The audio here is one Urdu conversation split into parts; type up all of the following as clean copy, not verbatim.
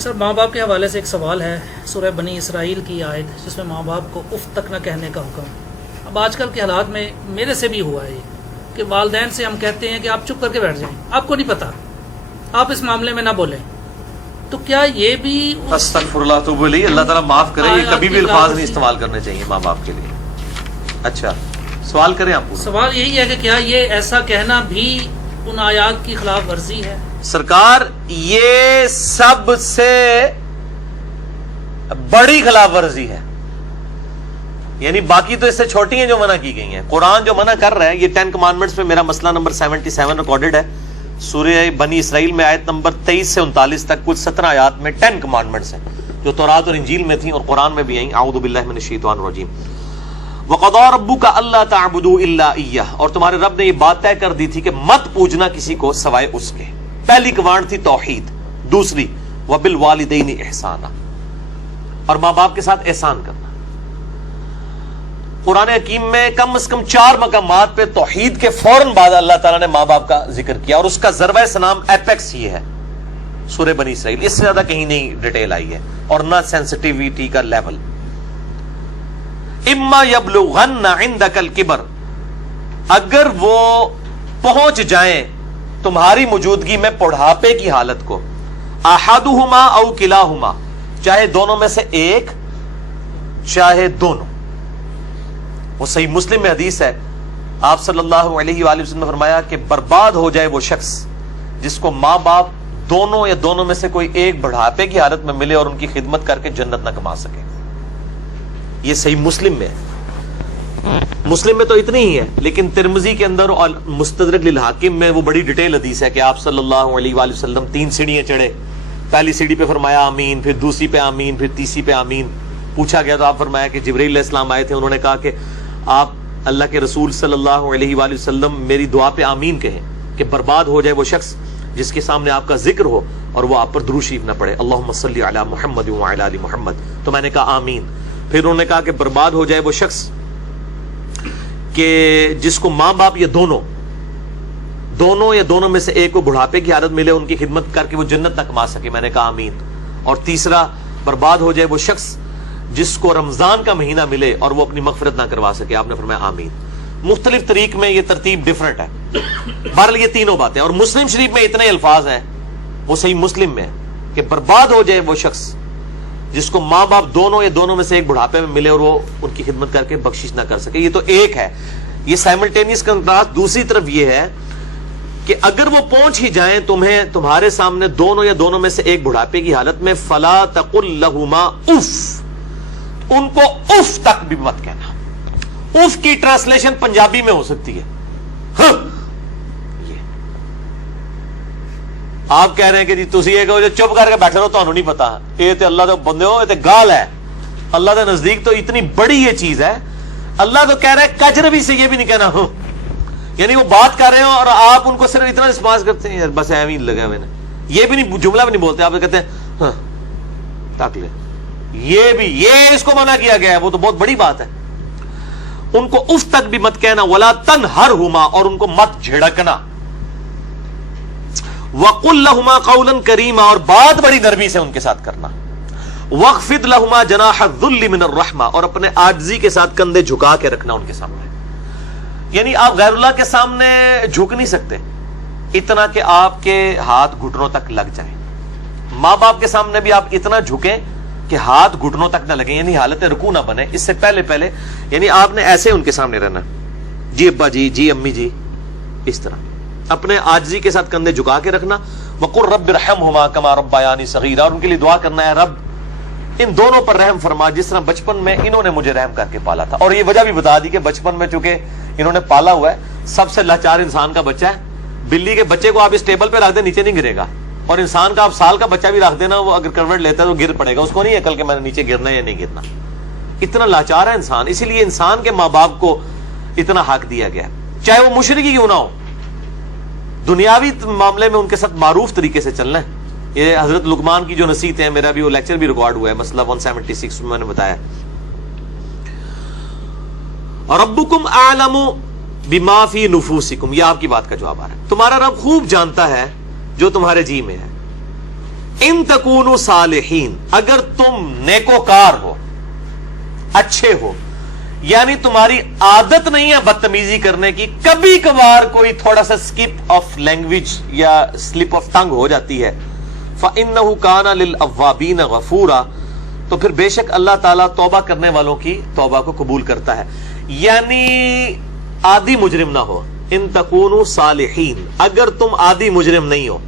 سر ماں باپ کے حوالے سے ایک سوال ہے، سورہ بنی اسرائیل کی آیت جس میں ماں باپ کو اف تک نہ کہنے کا حکم۔ اب آج کل کے حالات میں میرے سے بھی ہوا ہے کہ والدین سے ہم کہتے ہیں کہ آپ چپ کر کے بیٹھ جائیں، آپ کو نہیں پتا، آپ اس معاملے میں نہ بولیں، تو کیا یہ بھی استغفر اللہ توب الیہ، اللہ تعالیٰ معاف کرے، یہ کبھی بھی الفاظ نہیں استعمال کرنے چاہیے ماں باپ کے لیے۔ اچھا سوال کریں آپ؟ سوال یہی ہے کہ کیا یہ ایسا کہنا بھی ان آیات کی خلاف ورزی ہے؟ سرکار یہ سب سے بڑی خلاف ورزی ہے، یعنی باقی تو اس سے چھوٹی ہیں جو منع کی گئی ہیں۔ قرآن جو منع کر رہا ہے، یہ 10 کمانڈمنٹس میں میرا مسئلہ نمبر 77 ریکارڈڈ ہے، سورہ بنی اسرائیل میں آیت نمبر 23 سے 39 تک کل 17 آیات میں 10 کمانڈمنٹس ہیں جو تورات اور انجیل میں تھیں اور قرآن میں بھی آئیں۔ اعوذ باللہ من الشیطان الرجیم۔ وَقَضَىٰ رَبُّكَ أَلَّا تَعْبُدُوا إِلَّا إِيَّهُ، اور تمہارے رب نے یہ بات طے کر دی تھی کہ مت پوجنا کسی کو سوائے اس کے۔ پہلی کمانڈ تھی توحید، دوسری وَبِالْوَالِدَيْنِ إِحْسَانًا، اور ماں باپ کے ساتھ احسان کرنا۔ قرآن حکیم میں کم از کم 4 مقامات پہ توحید کے فوراً بعد اللہ تعالیٰ نے ماں باپ کا ذکر کیا، اور اس کا ضربہ سلام ایپیکس یہ ہے سورہ بنی اسرائیل، اس سے زیادہ کہیں نہیں ڈیٹیل آئی ہے اور نہ سینسٹیویٹی کا لیول۔ اما یبلغن عندک الکبر، اگر وہ پہنچ جائیں تمہاری موجودگی میں بڑھاپے کی حالت کو، احدہما او کلاہما، چاہے دونوں میں سے ایک چاہے دونوں۔ وہ صحیح مسلم میں حدیث ہے، آپ صلی اللہ علیہ وآلہ وسلم نے فرمایا کہ برباد ہو جائے وہ شخص جس کو ماں باپ دونوں یا دونوں میں سے کوئی ایک بڑھاپے کی حالت میں ملے اور ان کی خدمت کر کے جنت نہ کما سکے۔ یہ صحیح مسلم میں ہے، مسلم میں تو اتنی ہی ہے، لیکن ترمذی کے اندر اور مستدرک للحاکم میں وہ بڑی ڈیٹیل حدیث ہے کہ آپ صلی اللہ علیہ وآلہ وسلم 3 سیڑھیاں چڑھے، پہلی سیڑھی پہ فرمایا آمین، پھر دوسری پہ آمین، پھر تیسری پہ آمین۔ پوچھا گیا تو آپ فرمایا کہ جبرائیل علیہ السلام آئے تھے، انہوں نے کہا کہ آپ اللہ کے رسول صلی اللہ علیہ وآلہ وسلم میری دعا پہ آمین کہیں کہ برباد ہو جائے وہ شخص جس کے سامنے آپ کا ذکر ہو اور وہ آپ پر درود شریف نہ پڑھے، اللہم صلی علی محمد وعلی آل محمد۔ تو میں نے کہا آمین۔ پھر انہوں نے کہا کہ برباد ہو جائے وہ شخص کہ جس کو ماں باپ یا دونوں یا دونوں میں سے ایک کو بڑھاپے کی حالت ملے، ان کی خدمت کر کے وہ جنت نہ کما سکے، میں نے کہا آمین۔ اور تیسرا، برباد ہو جائے وہ شخص جس کو رمضان کا مہینہ ملے اور وہ اپنی مغفرت نہ کروا سکے، آپ نے فرمایا آمین۔ مختلف طریق میں یہ ترتیب ڈیفرنٹ ہے، بہرحال یہ تینوں باتیں۔ اور مسلم شریف میں اتنے الفاظ ہیں، وہ صحیح مسلم میں ہے کہ برباد ہو جائے وہ شخص جس کو ماں باپ دونوں یا دونوں میں سے ایک بڑھاپے میں ملے اور وہ ان کی خدمت کر کے بخشش نہ کر سکے۔ یہ تو ایک ہے، یہ سائملٹینیس کنٹراسٹ۔ دوسری طرف یہ ہے کہ اگر وہ پہنچ ہی جائیں تمہارے سامنے دونوں یا دونوں میں سے ایک بڑھاپے کی حالت میں، فلا تقل لہما اف، ان کو اف تک بھی مت کہنا۔ اف کی ٹرانسلیشن پنجابی میں ہو سکتی ہے یہ آپ کہہ رہے ہیں کہ جی تسی یہ کہو جو چپ کر کے بیٹھے رہو، تانوں نہیں پتا، یہ تے اللہ دے بندے ہو، یہ تے گال ہے، اللہ دے نزدیک تو اتنی بڑی یہ چیز ہے۔ اللہ تو کہہ رہا ہے کجروی سے یہ بھی نہیں کہنا ہو، یعنی وہ بات کر رہے ہو اور آپ ان کو صرف اتنا رسپانس کرتے ہیں بس ایویں لگا ہوئے، یہ بھی نہیں، جملہ بھی نہیں بولتے، آپ کہتے ہیں ہاں تاک لے، یہ اس کو منع کیا گیا ہے، وہ تو بہت بڑی بات ہے۔ ان کو اف تک بھی مت کہنا، ولا تنہرہما، اور ان کو مت جھڑکنا، وقل لہما قولا کریما، اور بات بڑی نرمی سے ان کے ساتھ کرنا، واخفض لہما جناح الذل من الرحمہ، اور اپنے عاجزی کے ساتھ کندھے جھکا کے رکھنا ان کے سامنے۔ یعنی آپ غیر اللہ کے سامنے جھک نہیں سکتے اتنا کہ آپ کے ہاتھ گھٹنوں تک لگ جائیں، ماں باپ کے سامنے بھی آپ اتنا جھکیں کہ ہاتھ گھٹنوں تک نہ لگیں، یعنی حالت رکوع نہ بنے۔ اس سے پہلے یعنی آپ نے ایسے ان کے سامنے رہنا، جی ابا جی، جی امی جی، اس طرح اپنے عاجزی کے ساتھ کندھے جھکا کے رکھنا۔ وقل رب ارحمہما کما ربیانی صغیرا، اور ان کے لیے دعا کرنا ہے رب ان دونوں پر رحم فرما جس طرح بچپن میں انہوں نے مجھے رحم کر کے پالا تھا۔ اور یہ وجہ بھی بتا دی کہ بچپن میں چونکہ انہوں نے پالا ہوا ہے، سب سے لاچار انسان کا بچہ ہے۔ بلی کے بچے کو آپ اس ٹیبل پہ رکھ دیں نیچے نہیں گرے گا، اور انسان کا آپ سال کا بچہ بھی رکھ دینا، وہ اگر کروٹ لیتا ہے تو گر پڑے گا، اس کو نہیں عقل کہ میں نے نیچے گرنا ہے یا نہیں گرنا۔ اتنا لاچار ہے انسان، اسی لیے انسان کے ماں باپ کو اتنا حق دیا گیا، چاہے وہ مشرک ہی کیوں نہ ہو۔ دنیاوی معاملے میں ان کے ساتھ معروف طریقے سے چلنا ہے۔ یہ حضرت لقمان کی جو نصیحت ہے، میرا بھی وہ لیکچر بھی ریکارڈ ہوا ہے، مسئلہ 176 میں نے بتایا۔ ربکم اعلم بما فی نفوسکم، یہ آپ کی بات کا جواب آ رہا ہے، تمہارا رب خوب جانتا ہے جو تمہارے جی میں ہے۔ ان تکونوا صالحین، اگر تم نیکوکار ہو، اچھے ہو، یعنی تمہاری عادت نہیں ہے بدتمیزی کرنے کی، کبھی کبھار کوئی تھوڑا سا سکپ آف لینگویج یا سلپ آف ٹنگ ہو جاتی ہے، فَإِنَّهُ كَانَ لِلْأَوَّابِينَ غَفُورًا، تو پھر بے شک اللہ تعالیٰ توبہ کرنے والوں کی توبہ کو قبول کرتا ہے. یعنی عادی مجرم نہ ہو. ان تکونوا صالحین، اگر تم عادی مجرم نہیں ہو،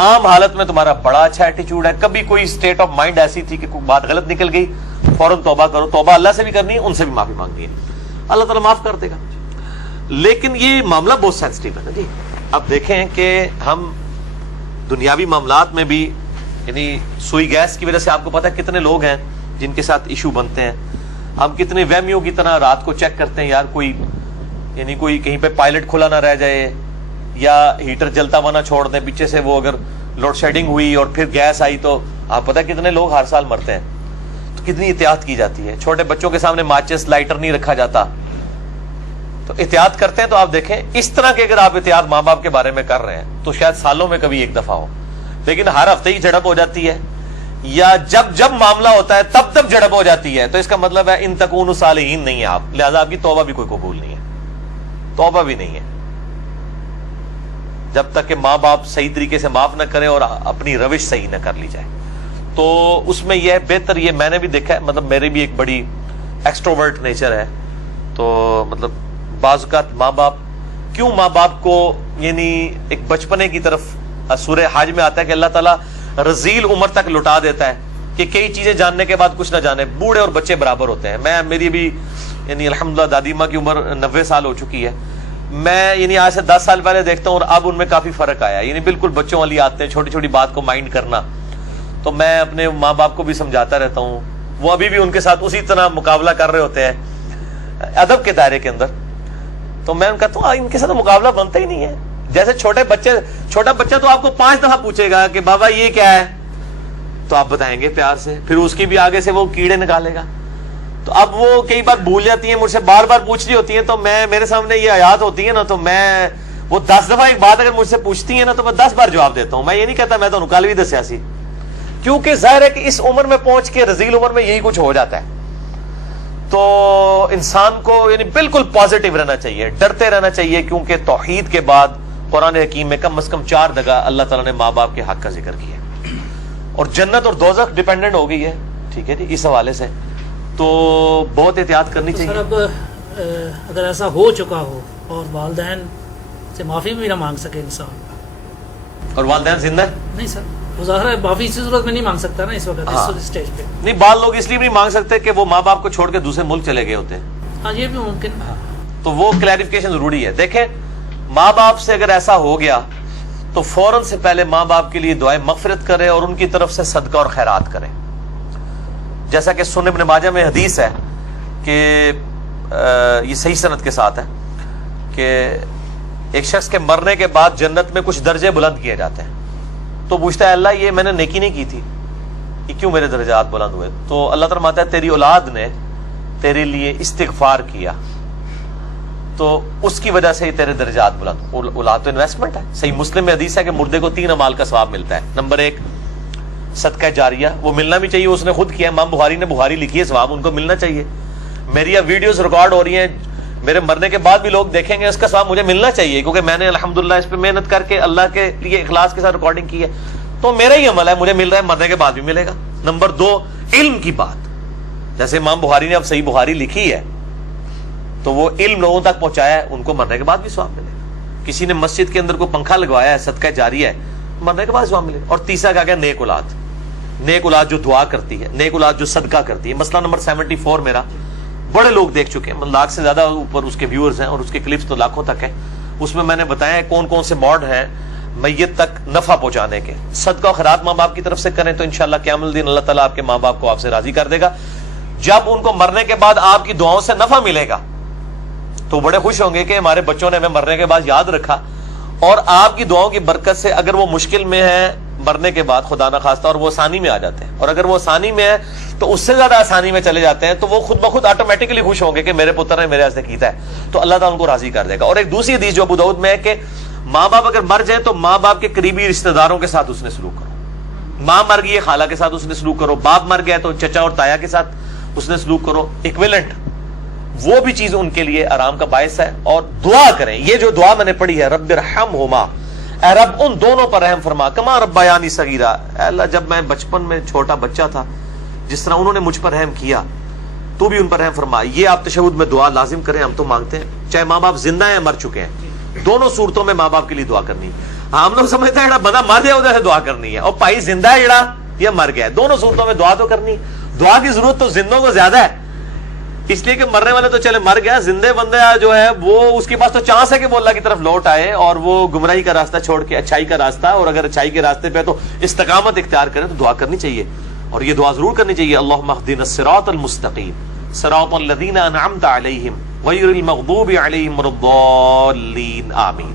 عام حالت میں تمہارا بڑا اچھا ایٹیچیوڈ ہے، کبھی کوئی اسٹیٹ آف مائنڈ ایسی تھی کہ کوئی بات غلط نکل گئی، فوراً توبہ کرو. توبہ اللہ سے بھی کرنی ہے، ان سے بھی معافی مانگنی ہے، اللہ تعالیٰ معاف کر دے گا. لیکن یہ معاملہ بہت سینسٹیو ہے نا جی. اب دیکھیں کہ ہم دنیاوی معاملات میں بھی، یعنی سوئی گیس کی وجہ سے آپ کو پتا ہے کتنے لوگ ہیں جن کے ساتھ ایشو بنتے ہیں. ہم کتنے وہمیوں کی طرح رات کو چیک کرتے ہیں، یار کوئی یعنی کوئی کہیں پہ پائلٹ کھلا نہ رہ جائے، یا ہیٹر جلتا ہوا نہ چھوڑ دیں پیچھے سے، وہ اگر لوڈ شیڈنگ ہوئی اور پھر گیس آئی تو آپ پتہ کتنے لوگ ہر سال مرتے ہیں. تو کتنی احتیاط کی جاتی ہے. چھوٹے بچوں کے سامنے ماچس لائٹر نہیں رکھا جاتا، تو احتیاط کرتے ہیں. تو آپ دیکھیں اس طرح کے اگر آپ احتیاط ماں باپ کے بارے میں کر رہے ہیں تو شاید سالوں میں کبھی ایک دفعہ ہو، لیکن ہر ہفتے ہی جھڑپ ہو جاتی ہے، یا جب معاملہ ہوتا ہے تب جھڑپ ہو جاتی ہے، تو اس کا مطلب ہے ان تکونوا صالحین نہیں ہے آپ، لہذا آپ کی توبہ بھی کوئی قبول نہیں ہے. توبہ بھی نہیں ہے جب تک کہ ماں باپ صحیح طریقے سے معاف نہ کرے اور اپنی روش صحیح نہ کر لی جائے. تو اس میں یہ بہتر، یہ میں نے بھی دیکھا ہے، مطلب میرے بھی ایک بڑی ایکسٹروورٹ نیچر ہے، تو مطلب بعض اوقات ماں باپ کو یعنی ایک بچپنے کی طرف، سورہ حج میں آتا ہے کہ اللہ تعالیٰ رذیل عمر تک لٹا دیتا ہے کہ کئی چیزیں جاننے کے بعد کچھ نہ جانے. بوڑھے اور بچے برابر ہوتے ہیں. میری بھی یعنی الحمدللہ دادی ماں کی عمر 90 سال ہو چکی ہے. میں یعنی آج سے 10 سال پہلے دیکھتا ہوں اور اب ان میں کافی فرق آیا. یعنی بالکل بچوں والی آتے ہیں، چھوٹی چھوٹی بات کو مائنڈ کرنا. تو میں اپنے ماں باپ کو بھی سمجھاتا رہتا ہوں، وہ ابھی بھی ان کے ساتھ اسی طرح مقابلہ کر رہے ہوتے ہیں ادب کے دائرے کے اندر. تو میں ان کہتا ہوں ان کے ساتھ مقابلہ بنتا ہی نہیں ہے. جیسے چھوٹا بچہ تو آپ کو 5 دفعہ پوچھے گا کہ بابا یہ کیا ہے، تو آپ بتائیں گے پیار سے، پھر اس کی بھی آگے سے وہ کیڑے نکالے گا. تو اب وہ کئی بار بھول جاتی ہیں، مجھ سے بار بار پوچھ رہی ہوتی ہیں، تو میرے سامنے یہ آیات ہوتی ہے نا، تو میں وہ 10 دفعہ ایک بات اگر مجھ سے پوچھتی ہیں نا تو میں 10 بار جواب دیتا ہوں. میں یہ نہیں کہتا میں تو کل بھی دسیا سی، کیونکہ ظاہر ہے کہ اس عمر میں پہنچ کے رذیل عمر میں یہی کچھ ہو جاتا ہے. تو انسان کو یعنی بالکل پازیٹیو رہنا چاہیے، ڈرتے رہنا چاہیے، کیونکہ توحید کے بعد قرآن حکیم میں کم از کم 4 جگہ اللہ تعالیٰ نے ماں باپ کے حق کا ذکر کیا ہے، اور جنت اور دوزخ ڈیپینڈنٹ ہو گئی ہے. ٹھیک ہے جی، اس حوالے سے تو بہت احتیاط کرنی چاہیے. سر اب اگر ایسا ہو چکا ہو اور والدین سے معافی بھی نہ مانگ سکے انسان، اور والدین زندہ ہے؟ نہیں سر، ظاہر ہے معافی کی ضرورت میں نہیں مانگ سکتا نا اس وقت، ہاں. اس اسٹیج پہ. نہیں، بعض لوگ اس لیے بھی نہیں مانگ سکتے کہ وہ ماں باپ کو چھوڑ کے دوسرے ملک چلے گئے ہوتے ہیں. ہاں یہ بھی ممکن ہے. تو وہ کلیریفیکیشن ضروری ہے. دیکھیں ماں باپ سے اگر ایسا ہو گیا تو فوراً سے پہلے ماں باپ کے لیے دعائیں مغفرت کرے اور ان کی طرف سے صدقہ اور خیرات کرے. جیسا کہ سنن ابن ماجہ میں حدیث ہے کہ یہ صحیح سند کے ساتھ ہے کہ ایک شخص کے مرنے کے بعد جنت میں کچھ درجے بلند کیے جاتے ہیں. تو پوچھتا ہے اللہ یہ میں نے نیکی نہیں کی تھی، یہ کیوں میرے درجات بلند ہوئے؟ تو اللہ تعالیٰ فرماتا ہے تیری اولاد نے تیرے لیے استغفار کیا تو اس کی وجہ سے ہی تیرے درجات بلند. اولاد تو انویسٹمنٹ ہے. صحیح مسلم میں حدیث ہے کہ مردے کو 3 اعمال کا ثواب ملتا ہے. نمبر 1 صدقہ جاریہ، وہ ملنا بھی چاہیے، اس نے خود کیا. امام بخاری نے بخاری لکھی ہے، ثواب ان کو ملنا چاہیے. میری اب ویڈیوز ریکارڈ ہو رہی ہیں، میرے مرنے کے بعد بھی لوگ دیکھیں گے، اس کا ثواب مجھے ملنا چاہیے کیونکہ میں نے الحمدللہ اس پہ محنت کر کے اللہ کے لیے اخلاص کے ساتھ ریکارڈنگ کی ہے. تو میرا ہی عمل ہے، مجھے مل رہا ہے، مرنے کے بعد بھی ملے گا. نمبر 2 علم کی بات، جیسے امام بخاری نے اب صحیح بخاری لکھی ہے تو وہ علم لوگوں تک پہنچایا ہے، ان کو مرنے کے بعد بھی ثواب ملے گا. کسی نے مسجد کے اندر کوئی پنکھا لگوایا ہے، صدقہ جاریہ ہے، مرنے کے بعد ثواب ملے گا. اور تیسرا کہا گیا نیک اولاد. نیک اولاد جو دعا کرتی ہے، نیک اولاد جو صدقہ کرتی ہے. مسئلہ نمبر 74 میرا بڑے لوگ دیکھ چکے ہیں، 1 لاکھ سے زیادہ اوپر اس کے ویورز ہیں اور اس کے کلپس تو لاکھوں تک ہیں. اس میں نے بتایا ہے کون کون سے موڈ ہیں میت تک نفع پہنچانے کے. صدقہ و خیرات ماں باپ کی طرف سے کریں تو انشاءاللہ قیامت الدین اللہ تعالیٰ آپ کے ماں باپ کو آپ سے راضی کر دے گا. جب ان کو مرنے کے بعد آپ کی دعاؤں سے نفع ملے گا تو بڑے خوش ہوں گے کہ ہمارے بچوں نے ہمیں مرنے کے بعد یاد رکھا. اور آپ کی دعاؤں کی برکت سے اگر وہ مشکل میں ہے مرنے کے بعد خدا نہ خواستہ اور وہ آسانی میں آ جاتے ہیں، اور اگر وہ آسانی میں ہے تو اس سے زیادہ آسانی میں چلے جاتے ہیں، تو وہ خود بخود آٹومیٹکلی خوش ہوں گے کہ میرے پتر نے میرے واسطے کیتا ہے، تو اللہ تعالیٰ ان کو راضی کر دے گا. اور ایک دوسری حدیث جو ابو داؤد میں ہے کہ ماں باپ اگر مر جائیں تو ماں باپ کے قریبی رشتہ داروں کے ساتھ اس نے سلوک کرو. ماں مر گئی ہے خالہ کے ساتھ اس نے سلوک کرو، باپ مر گیا تو چچا اور تایا کے ساتھ اس نے سلوک کرو، ایکویلنٹ وہ بھی چیز ان کے لیے آرام کا باعث ہے. اور دعا کریں، یہ جو دعا میں نے پڑھی ہے رب ارحمہما، اے رب ان دونوں پر رحم فرما، کما ربیانی صغیرہ، اے اللہ جب میں بچپن میں چھوٹا بچہ تھا جس طرح انہوں نے مجھ پر رحم کیا تو بھی ان پر رحم فرما. یہ آپ تشہد میں دعا لازم کریں، ہم تو مانگتے ہیں چاہے ماں باپ زندہ ہیں مر چکے ہیں، دونوں صورتوں میں ماں باپ کے لیے دعا کرنی. ہم لوگ سمجھتے ہیں بندہ مر جائے ادھر سے دعا کرنی ہے، اور بھائی زندہ ہے جڑا یا مر گیا، دونوں صورتوں میں دعا تو کرنی. دعا کی ضرورت تو زندوں کو زیادہ ہے، اس لیے کہ مرنے والے تو چلے مر گیا، زندے بندہ جو ہے وہ اس کے پاس تو چانس ہے کہ وہ اللہ کی طرف لوٹ آئے اور وہ گمراہی کا راستہ چھوڑ کے اچھائی کا راستہ، اور اگر اچھائی کے راستے پہ تو استقامت اختیار کریں تو دعا کرنی چاہیے. اور یہ دعا ضرور کرنی چاہیے، اللہم اہدنا الصراط المستقیم صراط الذین انعمت علیہم غیر المغضوب علیہم ولا الضالین، آمین.